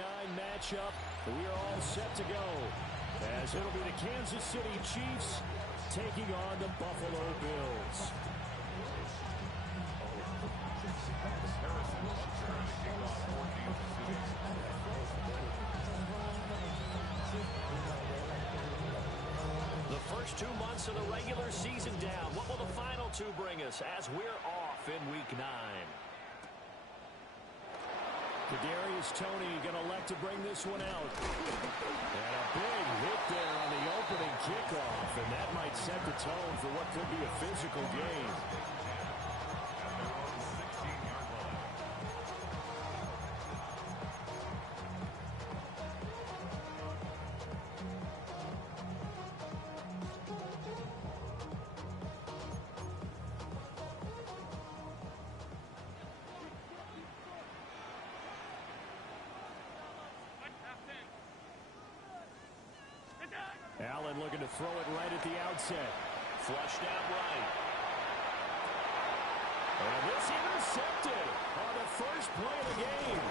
9 matchup. We are all set to go, as it'll be the Kansas City Chiefs taking on the Buffalo Bills. The first 2 months of the regular season down. What will the final 2 bring us as we're off in Week 9? Kadarius Toney going to elect to bring this one out. And a big hit there on the opening kickoff, and that might set the tone for what could be a physical game. Allen looking to throw it right at the outset. Flushed out right. And this intercepted on the first play of the game.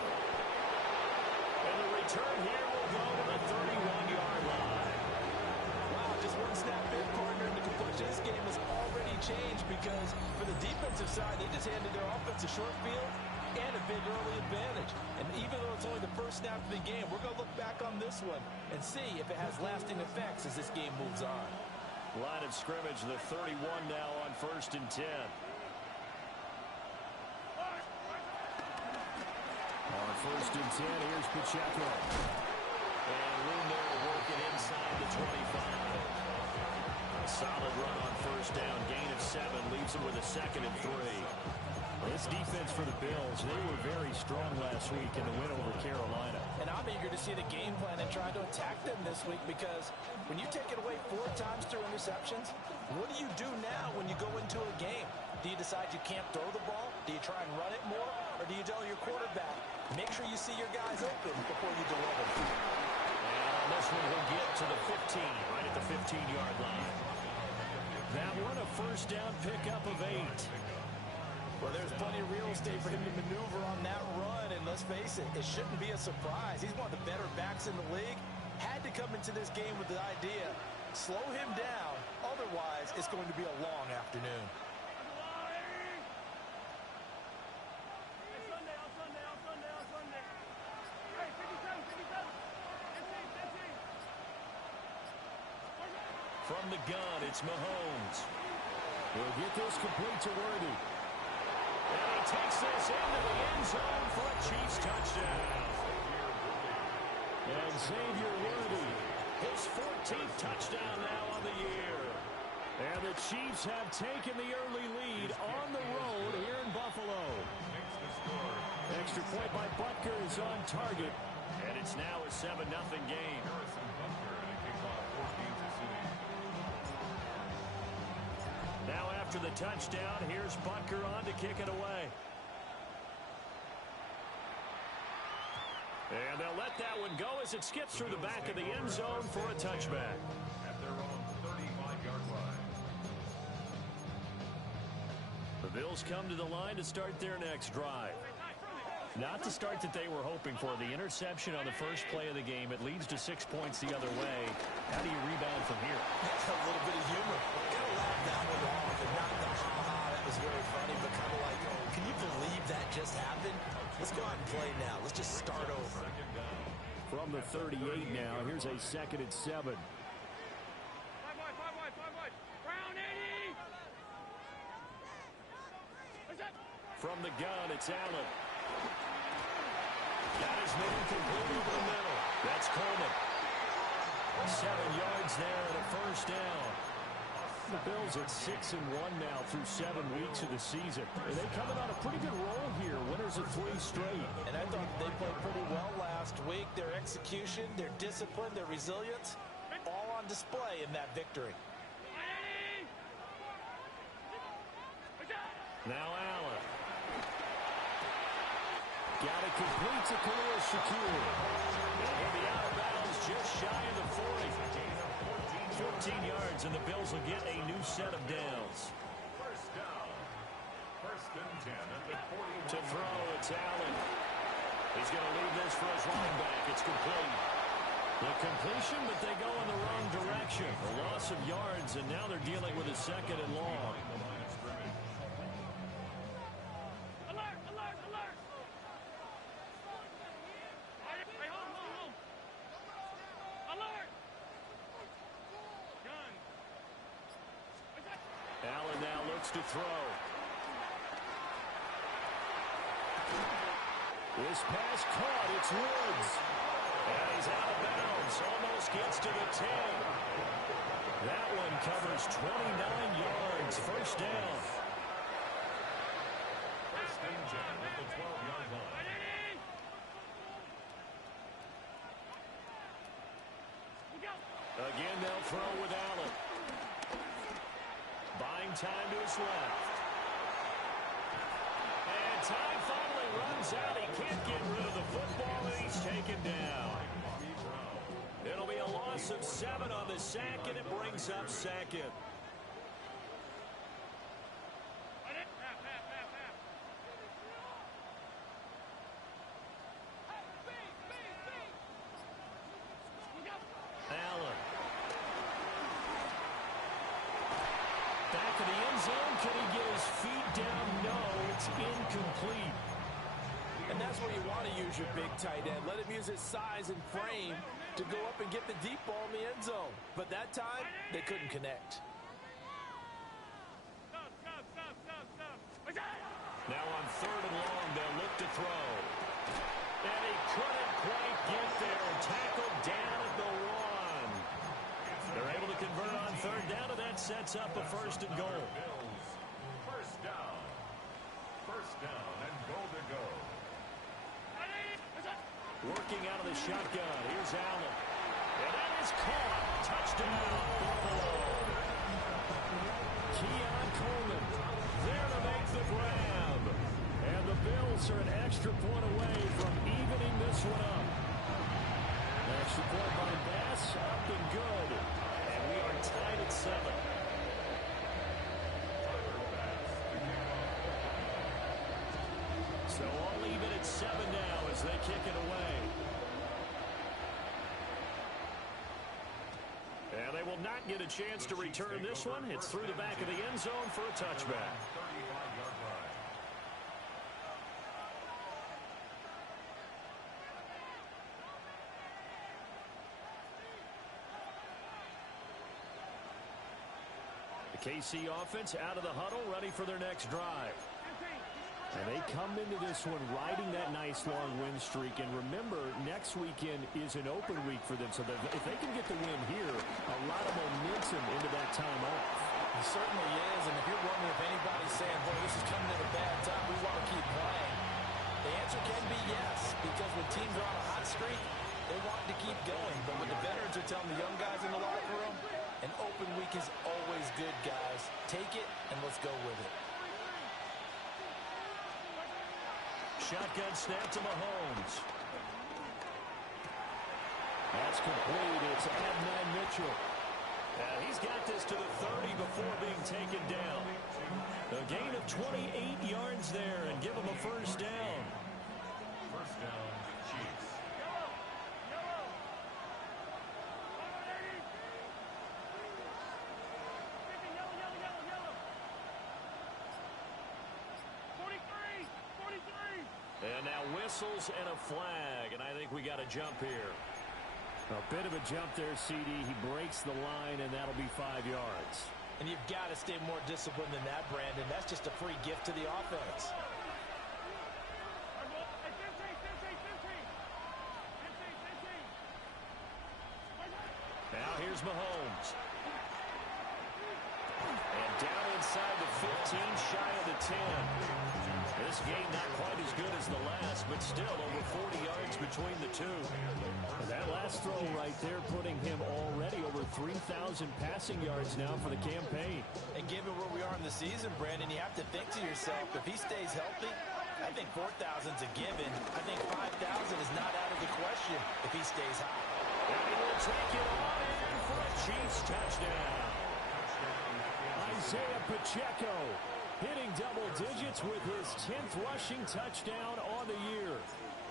And the return here will go to the 31-yard line. Wow, just one snap in, partner, and the complexion. This game has already changed because for the defensive side, they just handed their offense a short field and a big early advantage. And even though it's only the first snap of the game, we're going to look back on this one and see if it has lasting effects as this game moves on. Line of scrimmage, the 31 now on 1st and 10. On 1st and 10, here's Pacheco. And room there to work it inside the 25. A solid run on 1st down. Gain of 7 leaves them with a 2nd and 3. This defense for the Bills, they were very strong last week in the win over Carolina. And I'm eager to see the game plan and try to attack them this week because when you take it away 4 times through interceptions, what do you do now when you go into a game? Do you decide you can't throw the ball? Do you try and run it more? Or do you tell your quarterback, make sure you see your guys open before you deliver? And on this one, he'll get to the 15, right at the 15-yard line. That one, a 1st down pickup of 8. Well, there's plenty of real estate for him to maneuver on that run, and let's face it, it shouldn't be a surprise. He's one of the better backs in the league. Had to come into this game with the idea, slow him down, otherwise it's going to be a long afternoon. From the gun, it's Mahomes. He'll get this complete to Worthy. And he takes this into the end zone for a Chiefs touchdown. And Xavier Worthy, his 14th touchdown now on the year. And the Chiefs have taken the early lead on the road here in Buffalo. Extra point by Butker is on target. And it's now a 7-0 game. Now after the touchdown, here's Butker on to kick it away. And they'll let that one go as it skips through the back of the end zone for a touchback. At their own 35-yard line. The Bills come to the line to start their next drive. Not the start that they were hoping for. The interception on the first play of the game. It leads to 6 points the other way. How do you rebound from here? A little bit of humor. Got to laugh that one off and not the ha-ha. That was very funny, but kind of like, oh, can you believe that just happened? Let's go out and play now. Let's just start over. From the 38 now, here's a 2nd and 7. Brown 80. From the gun, it's Allen. Got his man complete over the middle. That's Coleman. 7 yards there and a 1st down. The Bills at 6-1 now through 7 weeks of the season. And they coming on a pretty good roll here. Winners of 3 straight. And I thought they played pretty well last week. Their execution, their discipline, their resilience, all on display in that victory. Now Allen. Got it complete to Khalil Shakir. And he'll be out of bounds just shy of the 40. 14 yards, and the Bills will get a new set of downs. 1st down. 1st and 10 at the 40. To throw, it's Allen. He's going to leave this for his running back. The completion, but they go in the wrong direction. A loss of yards, and now they're dealing with a second and long. Alert, alert, alert! Hey, hold. Alert! Gun. Allen now looks to throw. This pass caught. It's Woods. And he's out of bounds. Almost gets to the 10. That one covers 29 yards. First down. First and 10 at the 12-yard line. Again, they'll throw with Allen. Buying time to his left. And time finally runs out. He can't get rid of the football, and he's taken down. It'll be a loss of 7 on the sack, and it brings up second. Allen. Back of the end zone. Can he get his feet down? No, it's incomplete. And that's where you want to use your big tight end. Let him use his size and frame to go up and get the deep ball in the end zone. But that time, they couldn't connect. Now on 3rd and long, they'll look to throw. And he couldn't quite get there. Tackled down at the 1. They're able to convert on 3rd down, and that sets up a 1st and goal. Bills. First down. First down and goal to go. Working out of the shotgun. Here's Allen. And that is caught. Touchdown, Buffalo. Keon Coleman there to make the grab. And the Bills are an extra point away from evening this one up. Extra point by Bass, up and good. And we are tied at 7. So all even at 7 now as they kick it away. And they will not get a chance to return this one. It's through the back of the end zone for a touchback. 35-yard line. The KC offense out of the huddle, ready for their next drive. And they come into this one riding that nice long win streak. And remember, next weekend is an open week for them. So if they can get the win here, a lot of momentum into that time off. It certainly is. And if you're wondering if anybody's saying, boy, this is coming at a bad time, we want to keep playing, the answer can be yes. Because when teams are on a hot streak, they want to keep going. But when the veterans are telling the young guys in the locker room, an open week is always good, guys. Take it and let's go with it. Shotgun snap to Mahomes. That's complete. It's Adnan Mitchell. He's got this to the 30 before being taken down. A gain of 28 yards there and give him a first down. First down, Chiefs. And now whistles and a flag, and I think we got a jump here. A bit of a jump there, CD. He breaks the line, and that'll be 5 yards. And you've got to stay more disciplined than that, Brandon. That's just a free gift to the offense. Now here's Mahomes. And down inside the 15, shy of the 10. This game not quite as good as the last, but still over 40 yards between the two. And that last throw right there putting him already over 3,000 passing yards now for the campaign. And given where we are in the season, Brandon, you have to think to yourself, if he stays healthy, I think 4,000's a given. I think 5,000 is not out of the question if he stays hot. And he will take it on in for a Chiefs touchdown. Isaiah Pacheco hitting double digits with his 10th rushing touchdown on the year.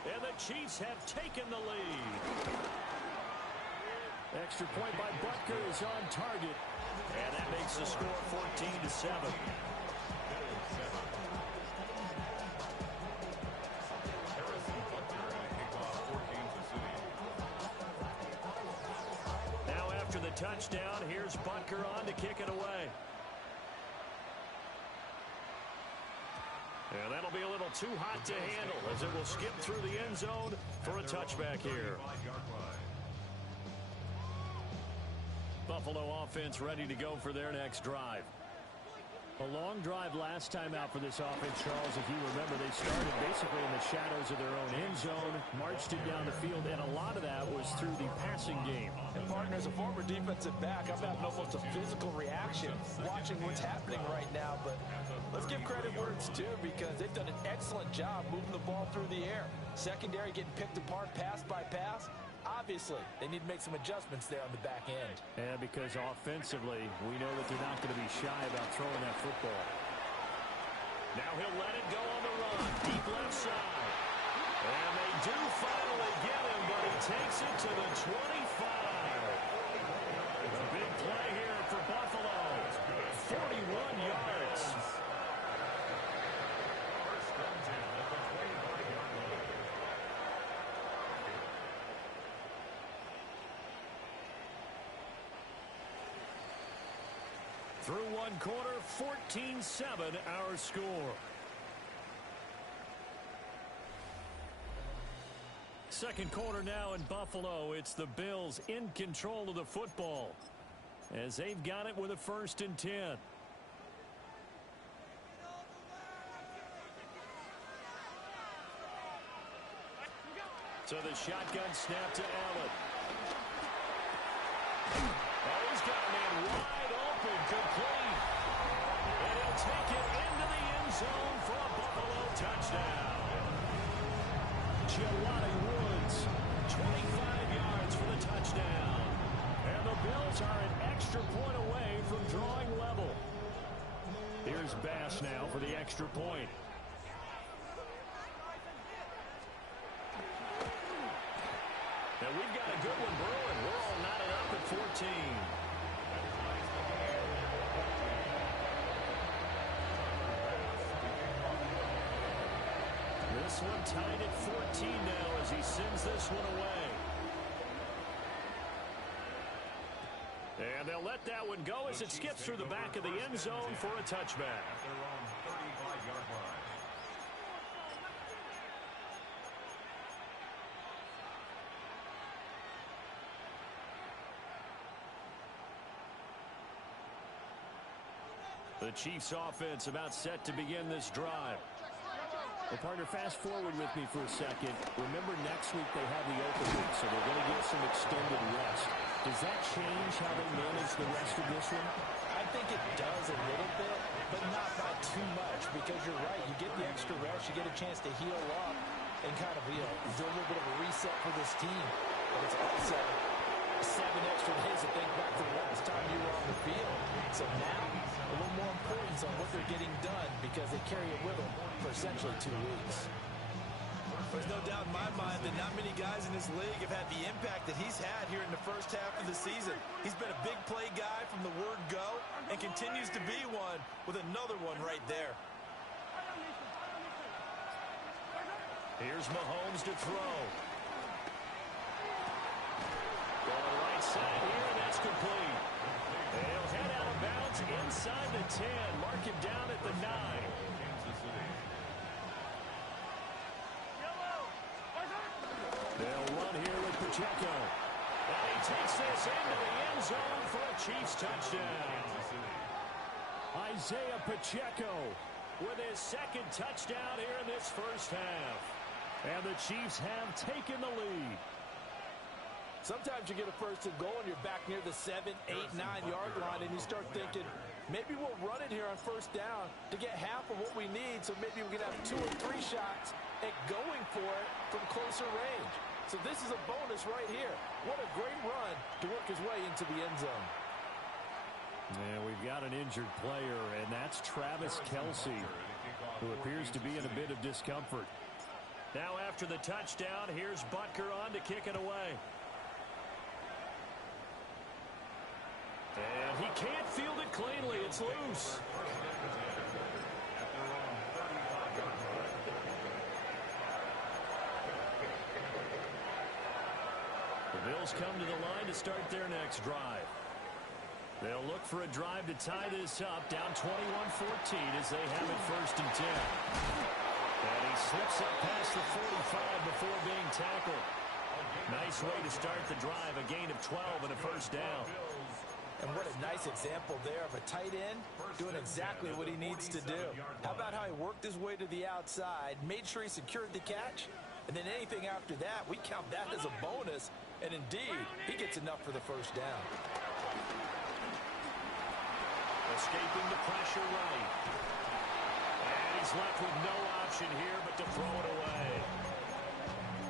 And the Chiefs have taken the lead. Extra point by Butker is on target. And that makes the score 14-7. Now after the touchdown, here's Butker on to kick it away. And that'll be a little too hot to handle as it will skip through the end zone for a touchback here. Buffalo offense ready to go for their next drive. A long drive last time out for this offense, Charles. If you remember, they started basically in the shadows of their own end zone, marched it down the field, and a lot of that was through the passing game. And partner, as a former defensive back, I'm having almost a physical reaction watching what's happening right now. But let's give credit where it's due, because they've done an excellent job moving the ball through the air. Secondary getting picked apart pass by pass. Obviously, they need to make some adjustments there on the back end. Yeah, because offensively, we know that they're not going to be shy about throwing that football. Now he'll let it go on the run, deep left side. And they do finally get him, but he takes it to the 25. A big play here for Buffalo. 41 yards. Through one quarter, 14-7 our score. Second quarter now in Buffalo. It's the Bills in control of the football as they've got it with a 1st and 10. So the shotgun snap to Allen. Oh, he's got a man wide open, complete. And he'll take it into the end zone for a Buffalo touchdown. Jelani Woods, 25 yards for the touchdown. And the Bills are an extra point away from drawing level. Here's Bass now for the extra point. And we've got a good one brewing. We're all knotted up at 14. This one tied at 14 now as he sends this one away. And they'll let that one go as it skips through the back of the end zone for a touchback. The Chiefs offense about set to begin this drive. Well, partner, fast forward with me for a second. Remember, next week they have the open week, so they're going to get some extended rest. Does that change how they manage the rest of this one? I think it does a little bit, but not by too much, because you're right. You get the extra rest, you get a chance to heal up and kind of, do a little bit of a reset for this team. But it's also 7 extra days to think back to the last time you were on the field. So now, a little more importance on what they're getting done, because they carry it with them for essentially 2 weeks. There's no doubt in my mind that not many guys in this league have had the impact that he's had here in the first half of the season. He's been a big play guy from the word go and continues to be one with another one right there. Here's Mahomes to throw. Going right side here, and that's complete. They'll head out of bounds inside the 10. Mark him down at the 9. They'll run here with Pacheco. And he takes this into the end zone for a Chiefs touchdown. Isaiah Pacheco with his 2nd touchdown here in this first half. And the Chiefs have taken the lead. Sometimes you get a 1st and goal and you're back near the 7, 8, 9-yard line, and you start thinking, maybe we'll run it here on 1st down to get half of what we need, so maybe we can have 2 or 3 shots at going for it from closer range. So this is a bonus right here. What a great run to work his way into the end zone. And we've got an injured player, and that's Travis Kelce, who appears to be in a bit of discomfort. Now after the touchdown, here's Butker on to kick it away. And he can't field it cleanly. It's loose. The Bills come to the line to start their next drive. They'll look for a drive to tie this up, down 21-14 as they have it 1st and 10. And he slips up past the 45 before being tackled. Nice way to start the drive, a gain of 12 and a 1st down. And what a nice example there of a tight end doing exactly what he needs to do. How about how he worked his way to the outside, made sure he secured the catch, and then anything after that, we count that as a bonus. And indeed, he gets enough for the 1st down. Escaping the pressure right. And he's left with no option here but to throw it away.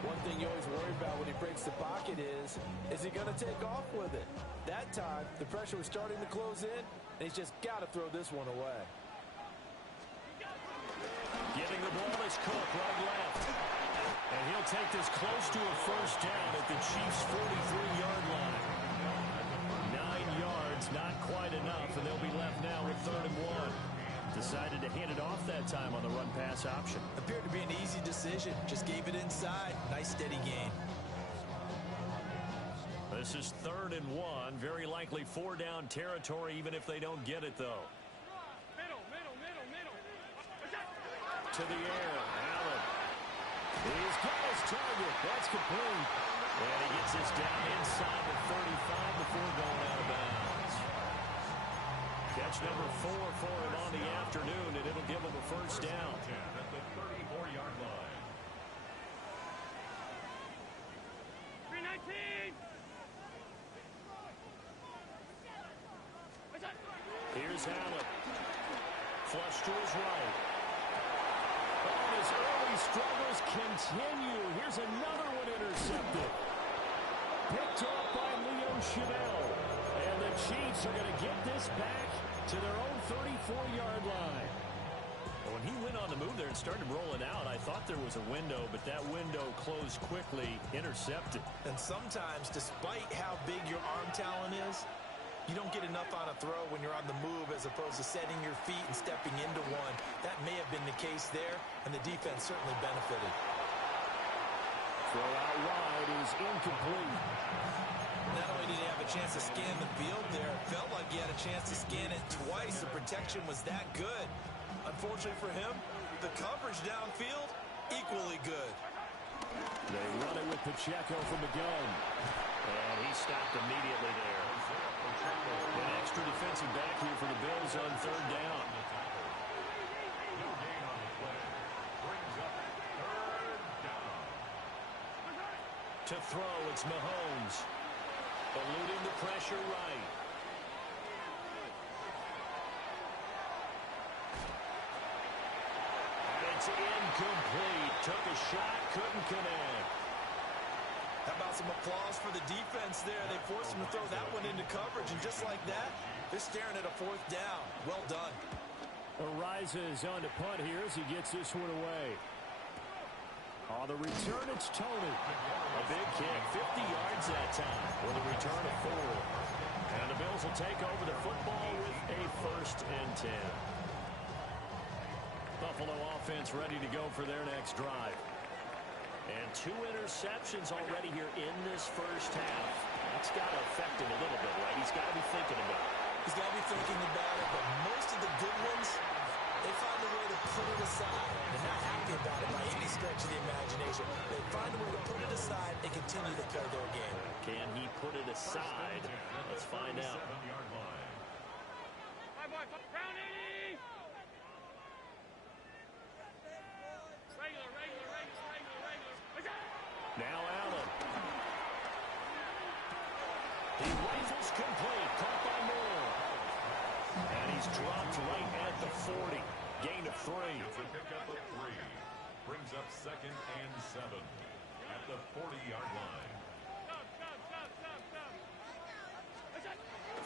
One thing you always worry about when he breaks the pocket is he going to take off with it? That time, the pressure was starting to close in, and he's just got to throw this one away. Giving the ball is Cook, right left. And he'll take this close to a 1st down at the Chiefs' 43-yard line. 9 yards, not quite enough, and they'll be left now with 3rd and 1. Decided to hand it off that time on the run-pass option. Appeared to be an easy decision. Just gave it inside. Nice, steady gain. This is 3rd and 1. Very likely 4-down territory, even if they don't get it, though. Middle. To the air, Allen. He's got his target. That's complete. And he gets this down inside the 35 before going out of bounds. Catch number 4 for him on the afternoon, and it'll give him a 1st down. At the 34-yard line. 319. Here's Allen. Flush to his right. Oh, his early struggles continue. Here's another one intercepted. Picked off by Leo Chanel. And the Chiefs are going to get this back to their own 34-yard line. When he went on the move there and started rolling out, I thought there was a window, but that window closed quickly, intercepted. And sometimes, despite how big your arm talent is, you don't get enough on a throw when you're on the move as opposed to setting your feet and stepping into one. That may have been the case there, and the defense certainly benefited. Throw out wide is incomplete. Not only did he have a chance to scan the field there, it felt like he had a chance to scan it twice. The protection was that good. Unfortunately for him, the coverage downfield, equally good. They run it with Pacheco from the gun. And he stopped immediately there. An extra defensive back here for the Bills on 3rd down. No gain on the play. Brings up 3rd down. To throw, it's Mahomes. Eluding the pressure right. It's incomplete. Took a shot, couldn't connect. How about some applause for the defense there? They forced him to throw that one into coverage, and just like that, they're staring at a 4th down. Well done. Arises on to punt here as he gets this one away. On the return, it's Tony. A big kick, 50 yards that time with a return of 4. And the Bills will take over the football with a 1st and 10. Buffalo offense ready to go for their next drive. And 2 interceptions already here in this 1st half. That's got to affect him a little bit, right? He's got to be thinking about it. He's got to be thinking about it, but most of the good ones, they find a way to put it aside. They're not happy about it by any stretch of the imagination. They find a way to put it aside and continue to play their game. Can he put it aside? Let's find out. 37-yard line. Round 80. Regular. Now Allen. He rifles complete. Caught by Moore. And he's dropped right at the 40. Gain of 3. It's a pickup of 3. Brings up 2nd and 7 at the 40-yard line.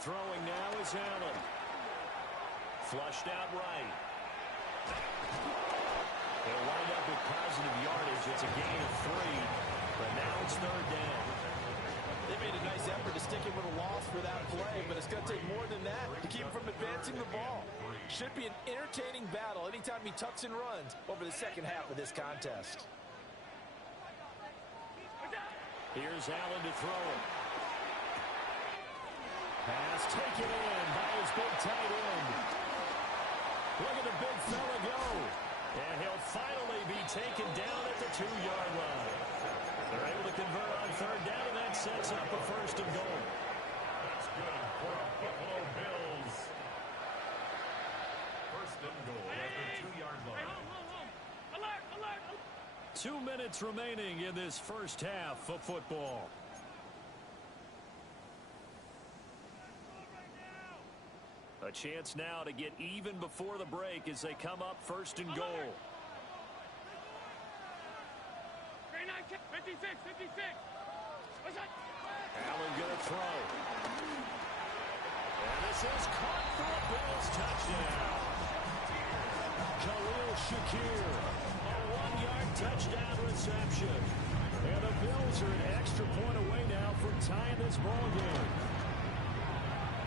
Throwing now is Allen. Flushed out right. They'll wind up with positive yardage. It's a gain of 3, but now it's 3rd down. They made a nice effort to sticking with a loss for that play, but it's going to take more than that to keep him from advancing the ball. Should be an entertaining battle anytime he tucks and runs over the second half of this contest. Here's Allen to throw it. Pass taken in by his big tight end. Look at the big fella go. And he'll finally be taken down at the 2-yard line. They're able to convert on third down, and that sets up a first and goal. That's good for the Buffalo Bills. First and goal at the 2-yard line. Alert, alert, alert. 2 minutes remaining in this first half of football. A chance now to get even before the break as they come up first and goal. 56, 56. What's that? Allen going to throw. And this is caught for a Bills touchdown. Khalil Shakir, a 1-yard touchdown reception. And the Bills are an extra point away now from tying this ball game.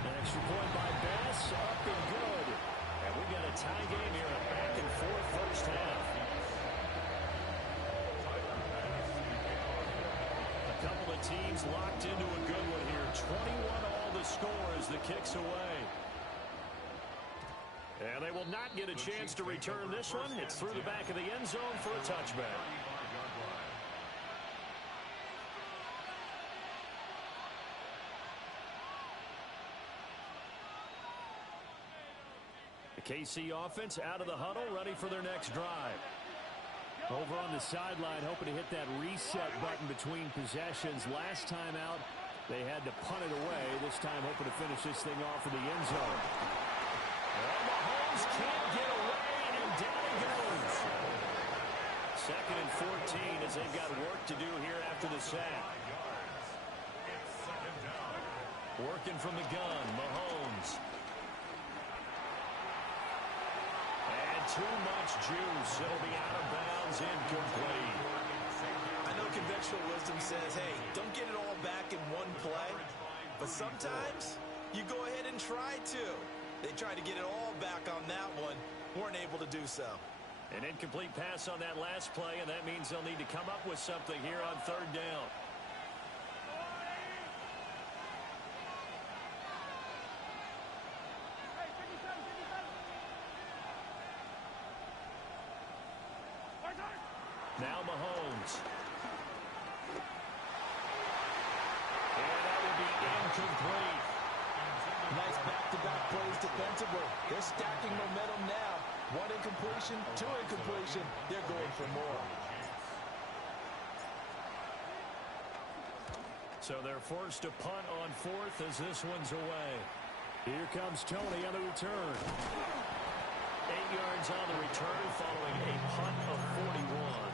An extra point by Bass, up and good. And we got a tie game here, a back-and-forth first half. A couple of teams locked into a good one here. 21-all the score as the kick's away. And they will not get a chance to return this one. It's through the back of the end zone for a touchback. KC offense out of the huddle, ready for their next drive. Over on the sideline, hoping to hit that reset button between possessions. Last time out, they had to punt it away. This time, hoping to finish this thing off in the end zone. Well, Mahomes can't get away, and down he goes. Second and 14 as they've got work to do here after the sack. Working from the gun, Mahomes. Too much juice. It'll be out of bounds, incomplete. I know conventional wisdom says, hey, don't get it all back in one play. But sometimes you go ahead and try to. They tried to get it all back on that one. Weren't able to do so. An incomplete pass on that last play, and that means they'll need to come up with something here on third down. Now Mahomes. And that will be incomplete. Nice back-to-back plays defensively. They're stacking momentum now. 1 incompletion, 2 incompletion. They're going for more. So they're forced to punt on fourth as this one's away. Here comes Tony on the return. 8 yards on the return following a punt of 41.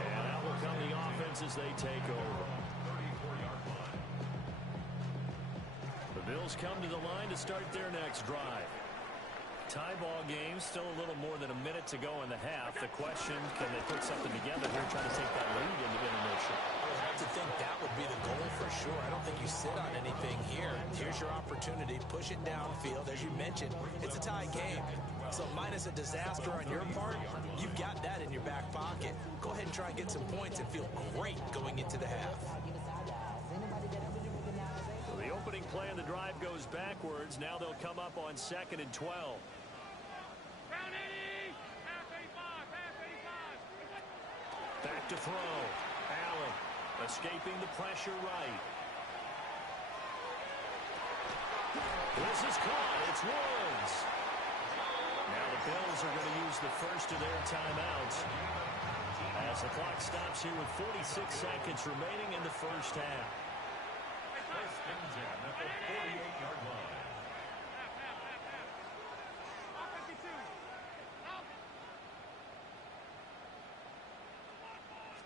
And out will come the offense as they take over. The Bills come to the line to start their next drive. Tie ball game, still a little more than a minute to go in the half. The question, can they put something together here, trying to take that lead into intermission? I would have to think that would be the goal for sure. I don't think you sit on anything here. Here's your opportunity. Push it downfield. As you mentioned, it's a tie game. So minus a disaster on your part, you've got that in your back pocket. Go ahead and try and get some points and feel great going into the half. So the opening play of the drive goes backwards. Now they'll come up on 2nd and 12. Round 80. Half 85. Half 85. Back to throw. Allen escaping the pressure right. This is caught. It's Woods. Now the Bills are going to use the first of their timeouts as the clock stops here with 46 seconds remaining in the first half. First and 10 at the 48-yard line. Half, half, half, half. All 52. Out.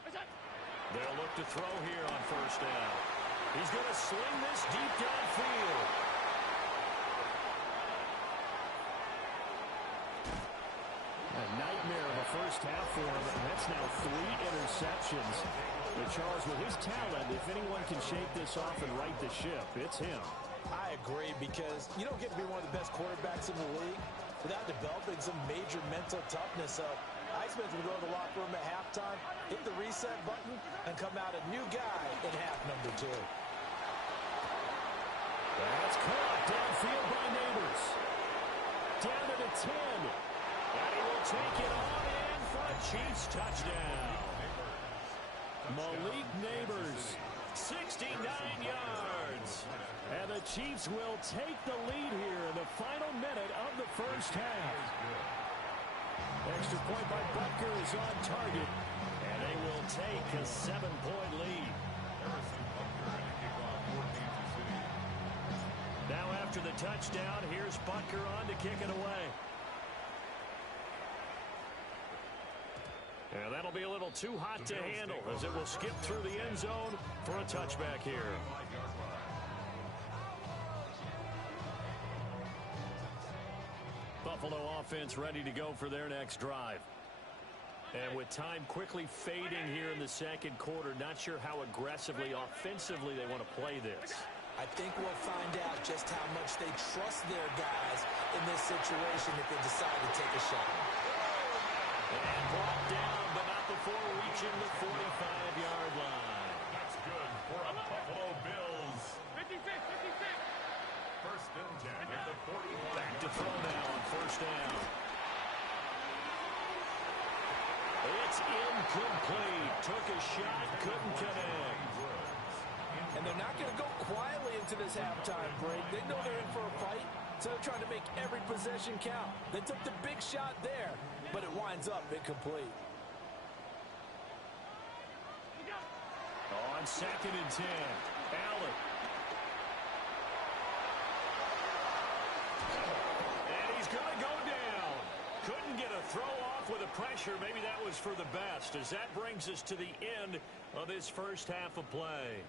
What's that? They'll look to throw here on first down. He's going to sling this deep downfield. A nightmare of a first half for him, and that's now 3 interceptions. But Charles, with his talent, if anyone can shake this off and right the ship, it's him. I agree, because you don't get to be one of the best quarterbacks in the league without developing some major mental toughness. So Highsmith will go to the locker room at halftime, hit the reset button, and come out a new guy in half number 2. That's caught downfield by Neighbors. Down to the 10. And he will take it on in for a Chiefs touchdown. Malik Neighbors, 69 yards. And the Chiefs will take the lead here in the final minute of the first half. Extra point by Butker is on target. And they will take a 7-point lead. Now after the touchdown, here's Butker on to kick it away. And that'll be a little too hot to handle as it will skip through the end zone for a touchback here. Buffalo offense ready to go for their next drive. And with time quickly fading here in the second quarter, not sure how aggressively, offensively they want to play this. I think we'll find out just how much they trust their guys in this situation if they decide to take a shot. And brought down, but not before reaching the 45-yard line. That's good for a Buffalo Bills. 56, 56. First and 10 at the 45. Back to throw now on first down. It's incomplete. Took a shot, couldn't connect. And they're not going to go quietly into this halftime break. They know they're in for a fight, so they're trying to make every possession count. They took the big shot there, but it winds up incomplete. On second and 10, Allen. And he's going to go down. Couldn't get a throw off with a pressure. Maybe that was for the best, as that brings us to the end of this first half of play.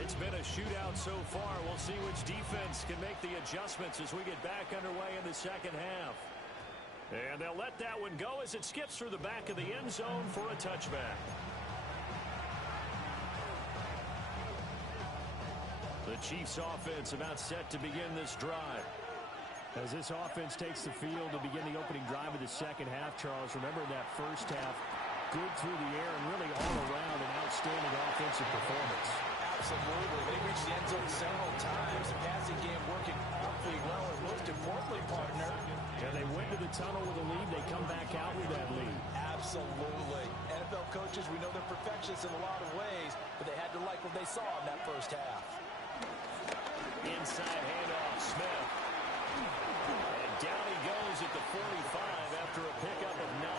It's been a shootout so far. We'll see which defense can make the adjustments as we get back underway in the second half. And they'll let that one go as it skips through the back of the end zone for a touchback. The Chiefs offense about set to begin this drive. As this offense takes the field to begin the opening drive of the second half, Charles, remember that first half, good through the air and really all around an outstanding offensive performance. Absolutely. They reached the end zone several times. The passing game working awfully well, and most importantly, partner. And they went to the tunnel with a lead. They come back out with that lead. Absolutely. NFL coaches, we know they're perfectionists in a lot of ways, but they had to like what they saw in that first half. Inside handoff, Smith. And down he goes at the 45 after a pickup of 9.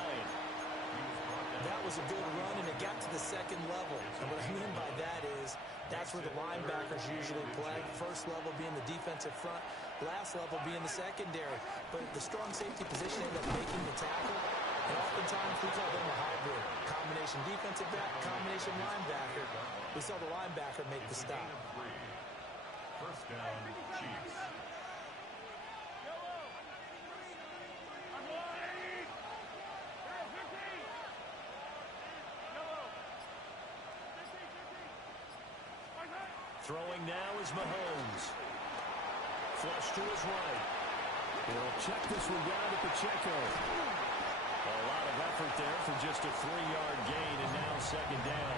That was a good run, and it got to the second level. And what I mean by that is that's where the linebackers usually play. First level being the defensive front, last level being the secondary. But the strong safety position ended up making the tackle. And oftentimes we call them a hybrid. Combination defensive back, combination linebacker. We saw the linebacker make the stop. First down, Chiefs. Throwing now is Mahomes. Flush to his right. He'll check this one down to Pacheco. A lot of effort there for just a 3-yard gain, and now second down.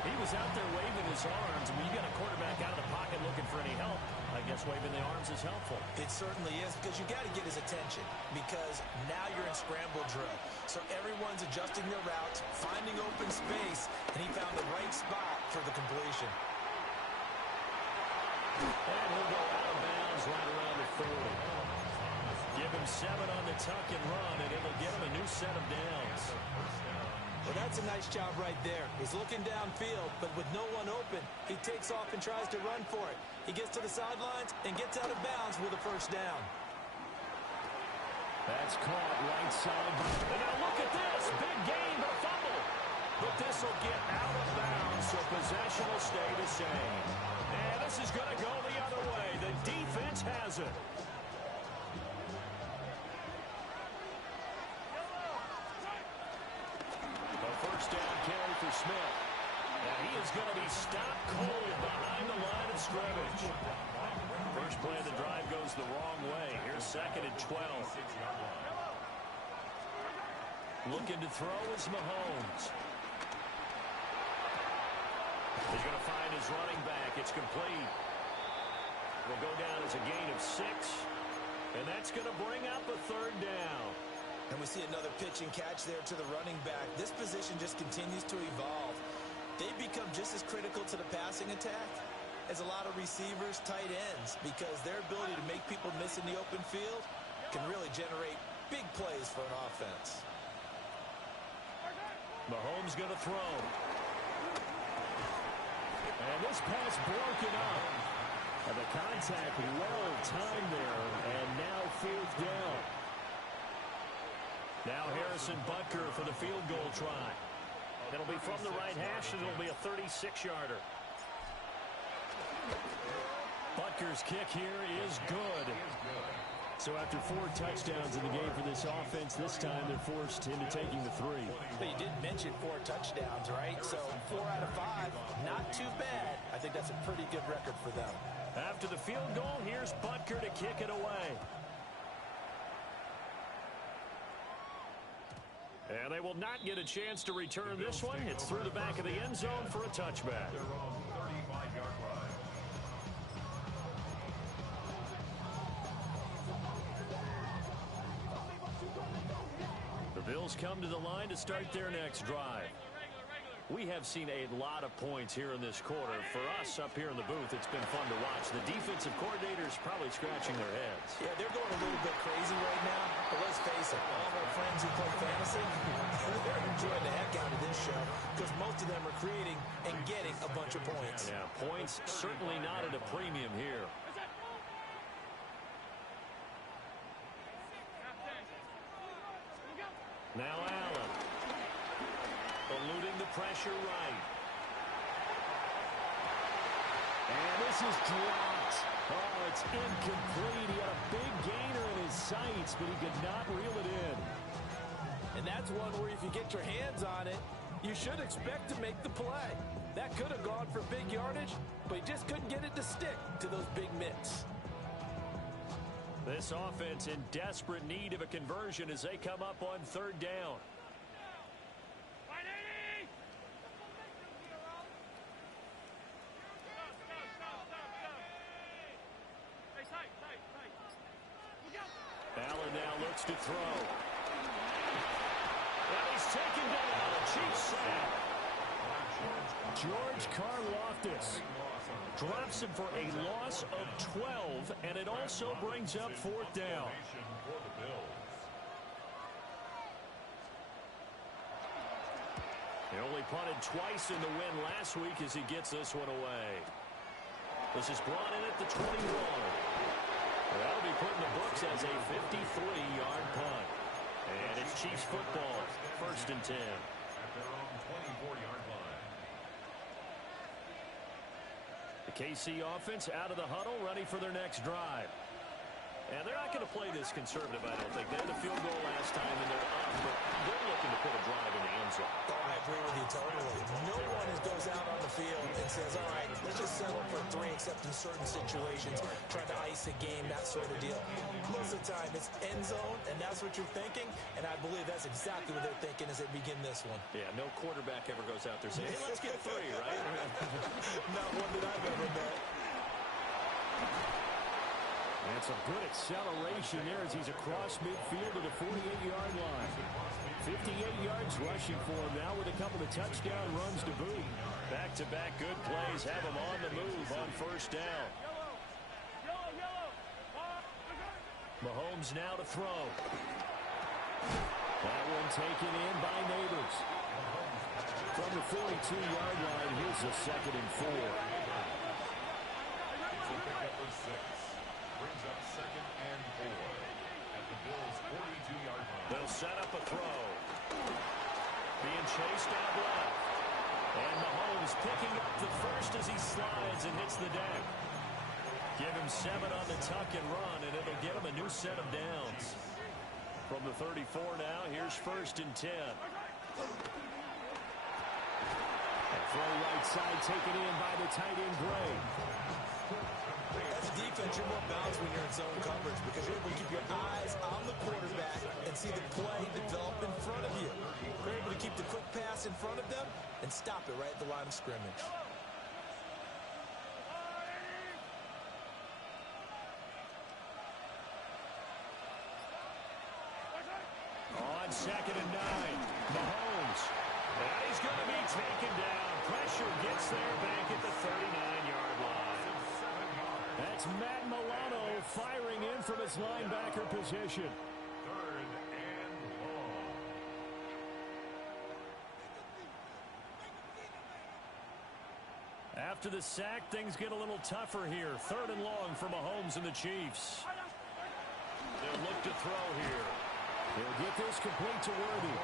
He was out there waving his arms. I mean, you got a quarterback out of the pocket looking for any help. I guess waving the arms is helpful. It certainly is, because you got to get his attention, because now you're in scramble drill. So everyone's adjusting their routes, finding open space, and he found the right spot for the completion. And he'll go out of bounds right around the 40. Give him 7 on the tuck and run, and it'll get him a new set of downs. Well, that's a nice job right there. He's looking downfield, but with no one open, he takes off and tries to run for it. He gets to the sidelines and gets out of bounds with a first down. That's caught right side. And now look at this. Big gain, but a fumble. But this will get out of bounds, so possession will stay the same. And this is going to go the other way. The defense has it. A first down carry for Smith. And he is going to be stopped cold behind the line of scrimmage. First play of the drive goes the wrong way. Here's 2nd and 12. Looking to throw is Mahomes. He's going to find his running back. It's complete. Will go down as a gain of 6. And that's going to bring up a 3rd down. And we see another pitch and catch there to the running back. This position just continues to evolve. They've become just as critical to the passing attack as a lot of receivers, tight ends, because their ability to make people miss in the open field can really generate big plays for an offense. Mahomes going to throw. And this pass broken up. And the contact well timed there. And now 4th down. Now Harrison Butker for the field goal try. It'll be from the right hash, and it'll be a 36-yarder. Butker's kick here is good. So after 4 touchdowns in the game for this offense, this time they're forced into taking the 3. But you did mention 4 touchdowns, right? So 4 out of 5, not too bad. I think that's a pretty good record for them. After the field goal, here's Butker to kick it away. And they will not get a chance to return this one. It's through the back of the end zone for a touchback. The Bills come to the line to start their next drive. We have seen a lot of points here in this quarter. For us up here in the booth, it's been fun to watch. The defensive coordinators probably scratching their heads. Yeah, they're going a little bit crazy right now. But let's face it, all of our friends who play fantasy, they're enjoying the heck out of this show because most of them are creating and getting a bunch of points. Yeah, points certainly not at a premium here. Now Allen. Eluding the pressure right. And this is dropped. Oh, it's incomplete. He had a big gainer in his sights, but he could not reel it in. And that's one where if you get your hands on it, you should expect to make the play. That could have gone for big yardage, but he just couldn't get it to stick to those big mitts. This offense in desperate need of a conversion as they come up on 3rd down. Allen now looks to throw. And he's taken down. A cheap sack. George Karlaftis drops him for a loss of 12, and it also brings up 4th down. He only punted twice in the win last week as he gets this one away. This is brought in at the 21. That'll be put in the books as a 53-yard punt. And it's Chiefs football, 1st and 10. At their own 24-yard line. The KC offense out of the huddle, ready for their next drive. And they're not going to play this conservative, I don't think. They had the field goal last time, and they're up, but they're looking to put a drive in the end zone. Oh, I agree with you totally. No one goes out on the field and says, all right, let's just settle for 3 except in certain situations, trying to ice a game, that sort of deal. Most of the time, it's end zone, and that's what you're thinking, and I believe that's exactly what they're thinking as they begin this one. Yeah, no quarterback ever goes out there saying, hey, let's get 3, right? Not one that I've ever met. And some good acceleration there as he's across midfield to the 48-yard line. 58 yards rushing for him now with a couple of touchdown runs to boot. Back-to-back good plays have him on the move on 1st down. Mahomes now to throw. That one taken in by Neighbors. From the 42-yard line, here's a 2nd and 4. So pickup of 6. Brings up 2nd and 4 at the Bills' 42-yard line. They'll set up a throw. Being chased out left. And Mahomes picking up the first as he slides and hits the deck. Give him 7 on the tuck and run, and it'll get him a new set of downs. From the 34 now, here's 1st and 10. Throw right side taken in by the tight end Gray. As a defense, you're more balanced when you're in zone coverage because you're able to keep your eyes on the quarterback and see the play develop in front of you. You're able to keep the quick pass in front of them and stop it right at the line of scrimmage. On 2nd and 9, Mahomes. And he's going to be taken down. Pressure gets there back at the 39-yard line. That's Matt Milano firing in from his linebacker position. 3rd and long. After the sack, things get a little tougher here. 3rd and long for Mahomes and the Chiefs. They'll look to throw here. He'll get this complete to Worthy.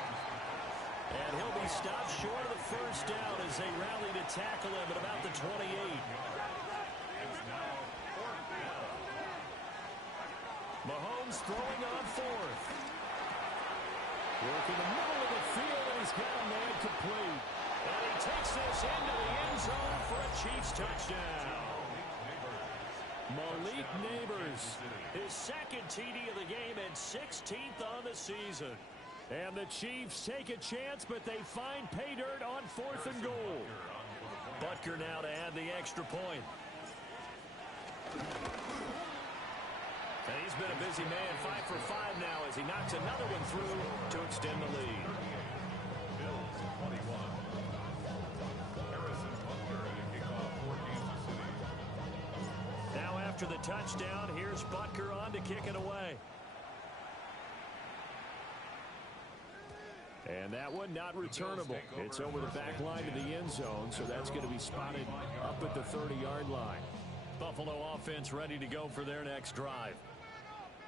And he'll be stopped short of the 1st down as they rally to tackle him at about the 28. Mahomes throwing on 4th. Working the middle of the field, and he's got a man complete. And he takes this into the end zone for a Chiefs touchdown. Malik Neighbors, his 2nd TD of the game and 16th on the season. And the Chiefs take a chance, but they find pay dirt on 4th and goal. Butker now to add the extra point. And he's been a busy man, 5 for 5 now as he knocks another one through to extend the lead. Bills 21. Harrison Butker at kickoff for Kansas City. Now after the touchdown, here's Butker on to kick it away. And that one not returnable. It's over the back line to the end zone, so that's going to be spotted up at the 30-yard line. Buffalo offense ready to go for their next drive.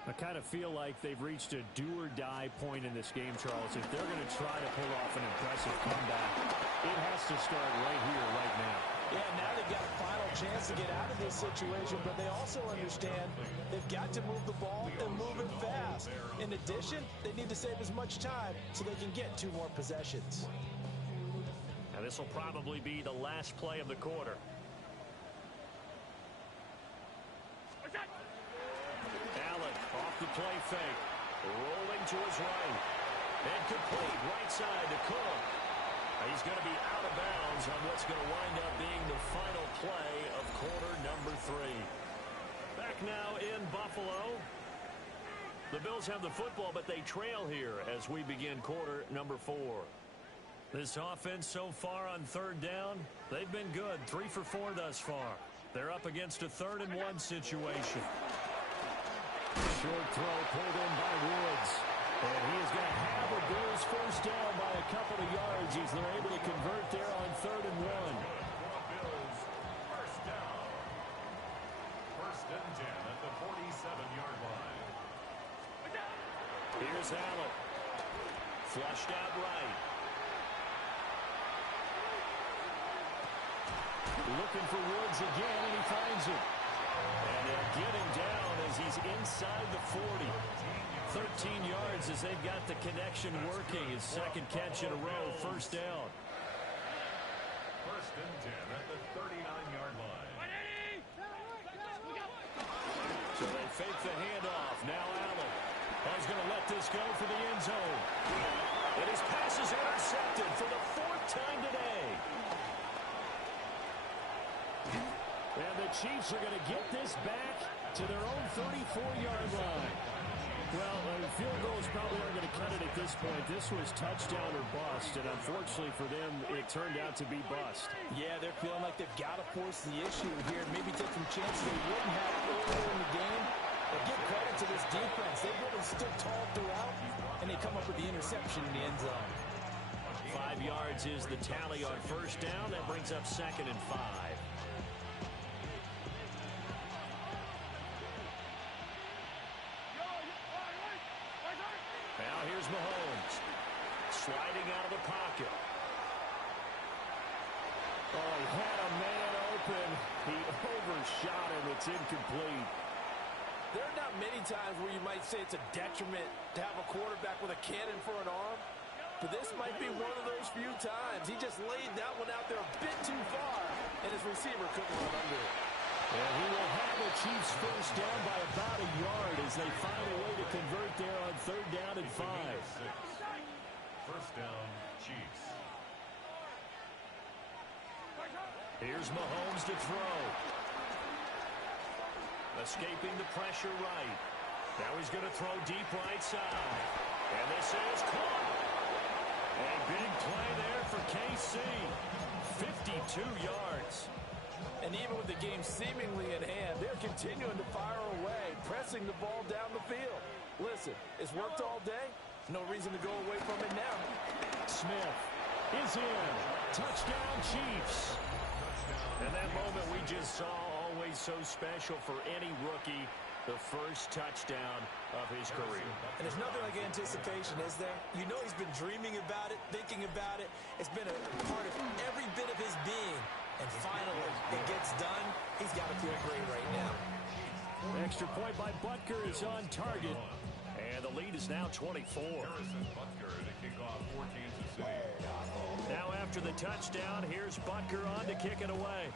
I kind of feel like they've reached a do-or-die point in this game, Charles. If they're going to try to pull off an impressive comeback, it has to start right here, right now. Yeah, now they've got a final chance to get out of this situation, but they also understand they've got to move the ball and move it fast. In addition, they need to save as much time so they can get 2 more possessions. And this will probably be the last play of the quarter. Allen off the play fake. Rolling to his right. And complete right side to Cook. He's going to be out of bounds on what's going to wind up being the final play of quarter number 3. Back now in Buffalo. The Bills have the football, but they trail here as we begin quarter number 4. This offense so far on 3rd down, they've been good. 3 for 4 thus far. They're up against a 3rd and 1 situation. Short throw pulled in by Woods. And he is going to have the Bills 1st down by a couple of yards as they're able to convert there on 3rd and 1. Bills 1st down. 1st and 10 at the 47-yard line. Here's Allen. Flushed out right. Looking for Woods again, and he finds him. And they'll get him down as he's inside the 40. 13 yards as they've got the connection working. His 2nd catch in a row, 1st down. 1st and 10 at the 39-yard line. So they fake the handoff. Now Allen. He's going to let this go for the end zone. And his pass is intercepted for the 4th time today. And the Chiefs are going to get this back to their own 34-yard line. Well, field goals probably aren't going to cut it at this point. This was touchdown or bust, and unfortunately for them, it turned out to be bust. Yeah, they're feeling like they've got to force the issue here, maybe take some chances they wouldn't have earlier in the game. But give credit to this defense. They've really stood tall throughout, and they come up with the interception in the end zone. 5 yards is the tally on first down. That brings up 2nd and 5. Now here's Mahomes. Sliding out of the pocket. Oh, he had a man open. He overshot him. It's incomplete. There are not many times where you might say it's a detriment to have a quarterback with a cannon for an arm. But this might be one of those few times. He just laid that one out there a bit too far, and his receiver couldn't run under it. And he will have the Chiefs first down by about a yard as they find a way to convert there on 3rd down and 5. First down, Chiefs. Here's Mahomes to throw. Escaping the pressure right. Now he's going to throw deep right side. And this is caught. A big play there for KC. 52 yards. And even with the game seemingly in hand, they're continuing to fire away, pressing the ball down the field. Listen, it's worked all day. No reason to go away from it now. Smith is in. Touchdown, Chiefs. And that moment we just saw, always so special for any rookie. The first touchdown of his career. And there's nothing like anticipation, is there? You know he's been dreaming about it, thinking about it. It's been a part of every bit of his being. And finally, it gets done. He's got to feel great right now. Extra point by Butker is on target. And the lead is now 24. Harrison Butker to kick off for Kansas City. Now after the touchdown, here's Butker on to kick it away.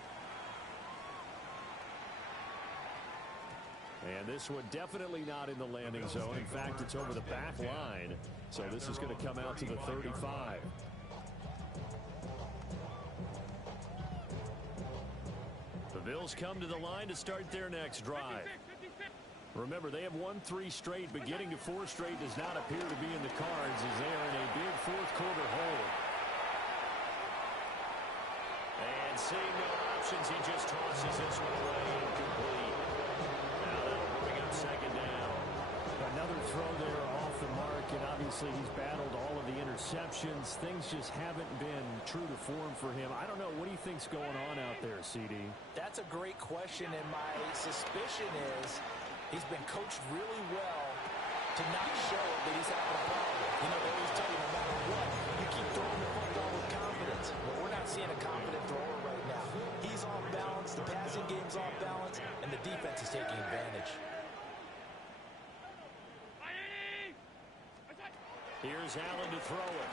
And this one definitely not in the landing zone. In fact, it's over the back line. So this is going to come out to the 35. The Bills come to the line to start their next drive. Remember, they have won 3 straight, but getting to 4 straight does not appear to be in the cards as they are in a big fourth-quarter hole. And seeing no options, he just tosses this one away incomplete. Now that'll bring up 2nd down. Another throw there off the mark, and obviously he's battled all of the interceptions. Things just haven't been true to form for him. I don't know. What do you think's going on out there, CD? That's a great question, and my suspicion is he's been coached really well to not show that he's having a problem. You know, they always tell you no matter what, you keep throwing the football with confidence. But we're not seeing a confident thrower right now. He's off balance, the passing game's off balance, and the defense is taking advantage. Here's Allen to throw it.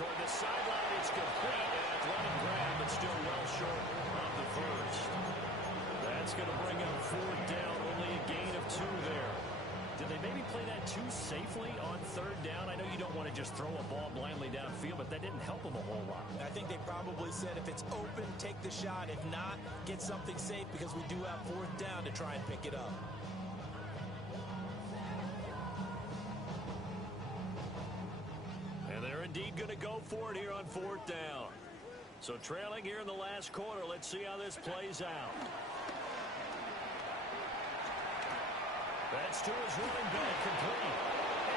Toward the sideline, it's complete. An athletic grab, but still well short of the first. That's going to bring up 4th down. Only a gain of 2 there. Did they maybe play that too safely on 3rd down? I know you don't want to just throw a ball blindly downfield, but that didn't help them a whole lot. I think they probably said if it's open, take the shot. If not, get something safe because we do have 4th down to try and pick it up. And they're indeed going to go for it here on 4th down. So trailing here in the last quarter, let's see how this plays out. That's to his running back, complete.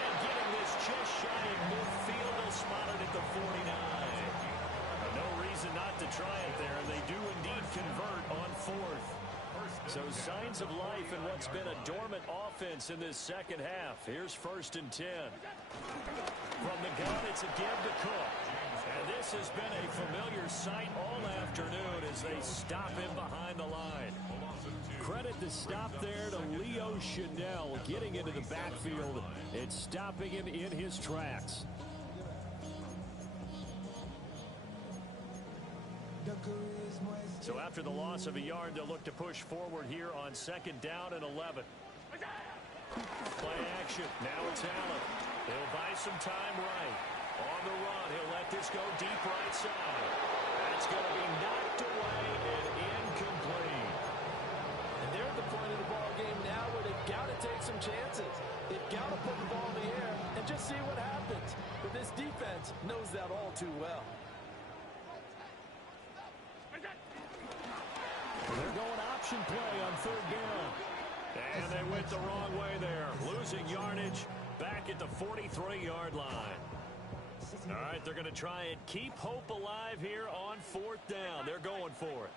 And getting this just shy of midfield, they'll spot it at the 49. No reason not to try it there, and they do indeed convert on 4th. So signs of life in what's been a dormant offense in this second half. Here's 1st and 10. From the gun, it's a give to Cook. And this has been a familiar sight all afternoon as they stop him behind the line. Credit the stop there to Leo Chanel getting into the backfield and stopping him in his tracks. So after the loss of a yard, they'll look to push forward here on 2nd down and 11. Play action. Now it's Allen. He'll buy some time right. On the run, he'll let this go deep right side. That's going to be knocked away and incomplete. And they're at the point of the ball game now where they've got to take some chances. They've got to put the ball in the air and just see what happens. But this defense knows that all too well. They're going option play on third down. And they went the wrong way there. Losing yardage back at the 43-yard line. All right, they're going to try and keep hope alive here on fourth down. They're going for it.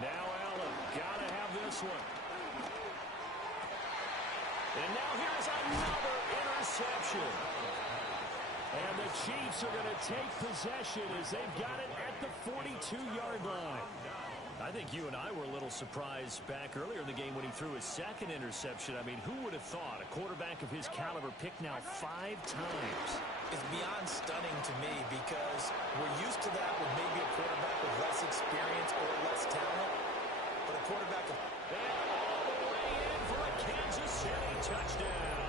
Now Allen, got to have this one. And now here's another interception. And the Chiefs are going to take possession as they've got it at the 42-yard line. I think you and I were a little surprised back earlier in the game when he threw his second interception. I mean, who would have thought a quarterback of his caliber picked now 5 times? It's beyond stunning to me because we're used to that with maybe a quarterback with less experience or less talent. But a quarterback of... And all the way in for a Kansas City touchdown.